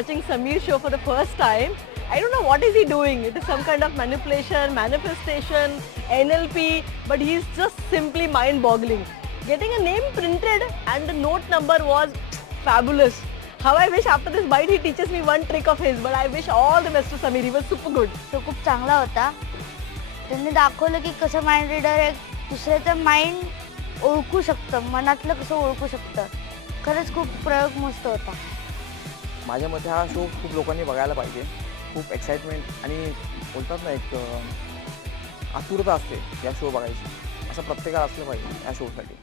watching Sameer show for the first time. I don't know what is he doing. It is some kind of manipulation, manifestation, NLP, but he is just simply mind-boggling. Getting a name printed and the note number was fabulous. How I wish after this bite he teaches me one trick of his, but I wish all the best to Sameer. He was super good. तो खूप चांगला होता. त्यांनी दाखवलं की कसं mind reader एक दुसऱ्याचं माइंड ओळखू शकतं, मनातलं कसं ओळखू शकतं. खरंच खूप प्रयोग मस्त होता. माझ्या मते हा शो खूप लोकांनी बघायला पाहिजे. खूप एक्साइटमेंट आणि बोलतात ना एक आतुरता असते या शो बघायची. असं प्रत्येकाला असलं पाहिजे या शोसाठी.